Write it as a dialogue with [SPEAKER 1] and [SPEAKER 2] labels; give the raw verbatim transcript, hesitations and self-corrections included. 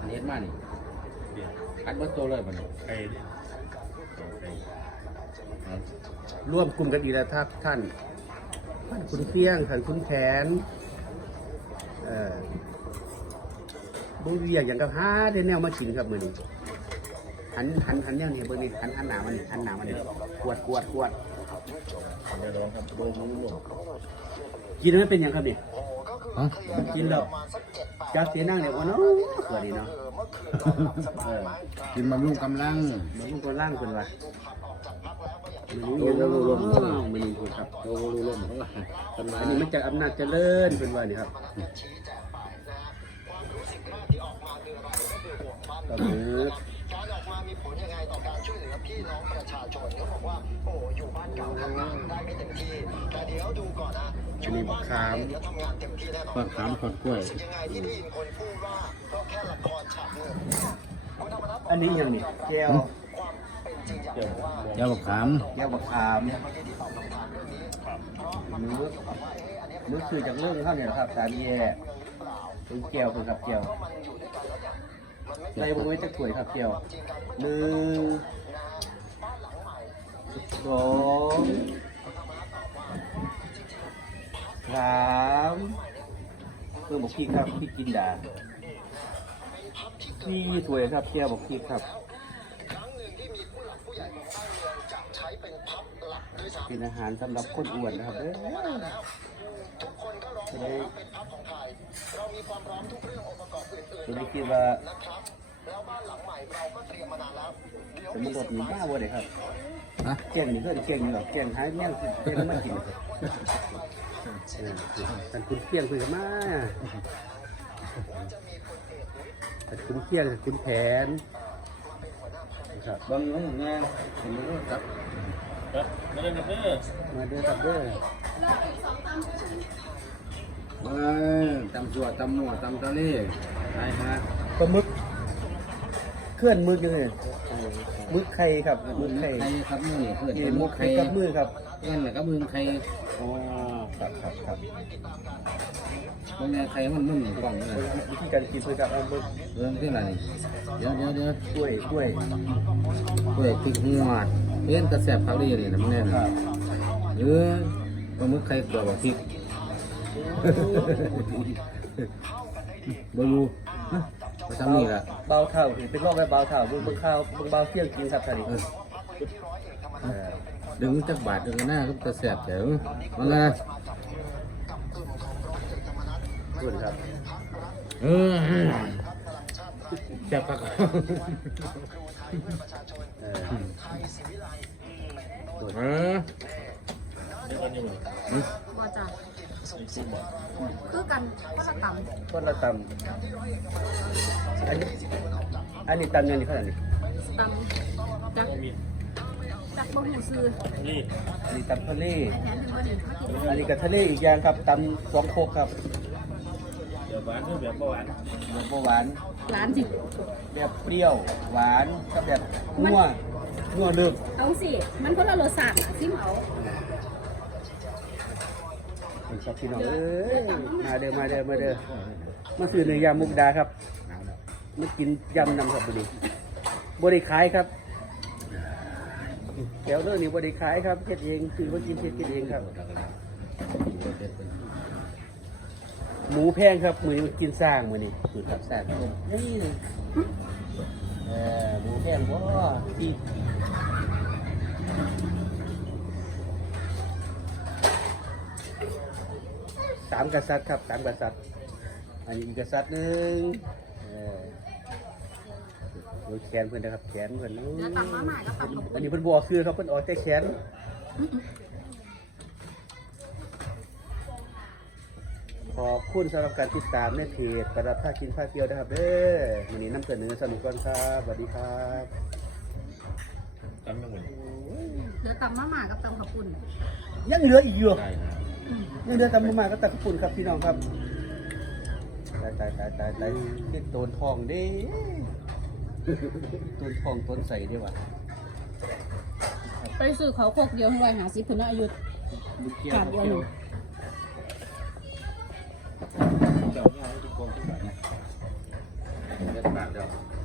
[SPEAKER 1] เน็ตมานี่อัดเบิร์ตัวเลยมันไอ้
[SPEAKER 2] ร่วมกลุ่มกันอีกแล้วท่านท่านท่านคุณเพียงท่านคุณแขนเอ่อบุญเรียกอย่างกับฮาเดนแนวมากินครับมือนี้หันหันหันอย่างนี้เบอร์นี้หันหันหนามันหันหนามันกวดกวดกวดกินไม่เป็นยังครับเนี่ยกินแล้วจากเสียนั่งเนี่ยวันนู้นสวัสดีเนาะ
[SPEAKER 1] กินบำรุงกำลัง
[SPEAKER 2] บำรุงกำลังเป็นไรมันนี่ลมมันนี่คุณครับลมลมอันนี้มันจากอำนาจเจริญเป็นว่านี่ครับตอนนี้
[SPEAKER 3] การออกมามีผลยังไงต่อการช่วยเหลือพี่น้องประชาชนเขาบอกว่าโอ้อยู่บ้านเก่าทำงานได้ไม่เต็มที่แต่เดี๋ยวดูก่อนนะอยู่บ้านใหม่เดี๋ยวทำงานเต็มที่แน่นอน
[SPEAKER 1] ปักขามขอดกล้วย
[SPEAKER 3] ยังไงที่ได้ยินคนพูดว่าก็แค่ละครฉากหนึ่ง
[SPEAKER 2] อันนี้ยังนี่แก้ว
[SPEAKER 1] แก้วปักขาม
[SPEAKER 2] แก้วปักขามนึกนึกคือจากเรื่องข้าวเนี่ยครับสามีแย่เป็นแก้วเป็นครับแก้วในบริเวณจะถวยครับเกี่ยวหนึ่งสองสามเพิ่มบอกพี่ครับพี่กินดาพี่ถวยครับเกี่ยวบอกพี่ครับเป็นอาหารสำหรับคนอ้วนนะครับเด้อ
[SPEAKER 3] ทุกคนก็ร้องว่าเป็นพับของไทยเรามีความพร้อมทุกเรื่ององค์ประกอบอื่นๆ
[SPEAKER 2] จะไม่คิดว่า
[SPEAKER 3] นะครับแล้วบ้านหลังใหม่เราก็เตรียมมานานแล้ว
[SPEAKER 2] จะมีรถมีบ้าบ่เลยครับฮะเก่งเพื่อนเก่งหรอกเก่งหายแม่งเก่งไม่กินท่านคุณเพียงคุยกันมาท่านคุณเพียงท่านคุณแผนครับ
[SPEAKER 1] บางงงานเห็นไหมครับ
[SPEAKER 2] มาเดินกับเด้อมาเดินกับเด้อ
[SPEAKER 1] ว้าตำสัวตำหมัวตำทะเลไอ้ฮะ
[SPEAKER 2] ปลาหมึกเคลื่อนมึกยังไงมึกไข่ครับมึกไข่
[SPEAKER 1] ครับมือเพื่อน
[SPEAKER 2] มึกไข่กับมือครับ
[SPEAKER 1] นั่นแหละครับมือไข่
[SPEAKER 2] อ๋อครับครับครับ
[SPEAKER 1] บางอย่างไข่มันมึนกล่องเลย
[SPEAKER 2] วิธีการกินเพื่อกับเอามึก
[SPEAKER 1] เรื่องที่ไหนเดี๋ยวเดี๋ยวเดี๋ยว
[SPEAKER 2] กล้วยกล้วย
[SPEAKER 1] กล้วยติดหัวเล่นกระแสบเขาดีเลยนะมันแน่นเออปลาหมึกไข่กลัวบอกทิพย์บรูมาทำนี่ละ
[SPEAKER 2] เบาเท่าเป็นรอบแบบเบาเท่าบึงบึงข้าวบึงเบาเที่ยงกินครับท่าน
[SPEAKER 1] ดึงจักบาทดึงหน้าก็กระแสบเดี๋ยวมันละ
[SPEAKER 2] คุณครับ
[SPEAKER 1] เออแซ่บปากเออ
[SPEAKER 4] บ่จ้ะคือกันคนละตำ
[SPEAKER 2] คนละตำอันนี้อันนี้ตำยังไงขนาดนี้
[SPEAKER 4] ตำจักจักบ่หูซื้อ
[SPEAKER 2] นี่อันนี้ตำทะเล
[SPEAKER 4] อัน
[SPEAKER 2] นี้กับทะเลอีกอย่างครับตำสองโคกครับ
[SPEAKER 1] แบบหวานหรือแบบหวาน
[SPEAKER 2] แบบหวาน
[SPEAKER 4] ร้านสิ
[SPEAKER 2] แบบเปรี้ยวหวานกับแบบนัวนัวดึก
[SPEAKER 4] เอาสิมันคนละรสชาติซิมเอา
[SPEAKER 2] ชอบพี่น้องเอ้ยมาเด้อมาเด้อมาเด้อมาซื้อเนื้อยำมุกดาครับมากินยำนำครับบุรีบริขายครับแถวเรื่องนี้บริขายครับเฮ็ดเองคือว่ากินเฮ็ดกินเองครับหมูแพงครับมือกินสร้างมือนี่คือครับสร้างผมนี่เออหมูแพงว้าที่สามกษัตริย์ครับสามกษัตริย์อันนี้อีกกษัตริย์หนึ่งเออดูแขนเพื่อนนะครับแขนเพื่อนนู้นอันนี้เพื่อนบัวคือเขาเพื่อนออกแต่แขนขอบคุณสำหรับการติดตามในเพจประดับผ้ากินผ้าเที่ยวนะครับเด้อวันนี้น้ำเกลือเนื้อสนุกกันครับสวัสดีครับ
[SPEAKER 1] ตำยังไง
[SPEAKER 4] เหลือตำมะหม่ากับตำข้าวปุ้น
[SPEAKER 2] ยังเหลืออีกอยู่ยังเหลือตำมะหม่ากับตำข้าวปุ้นครับพี่น้องครับตายตายตายตายตายที่โตนทองดิโตนทองต้นใส่ดีว่ะ
[SPEAKER 4] ไปซื้อเขาโคกเดียวให้ไว้หาสิคุณอายุขาดเดียวหนึ่ง
[SPEAKER 1] เจ้าเนี่ยทุกคนทุกแบบเนี่ยได้บาทเดียว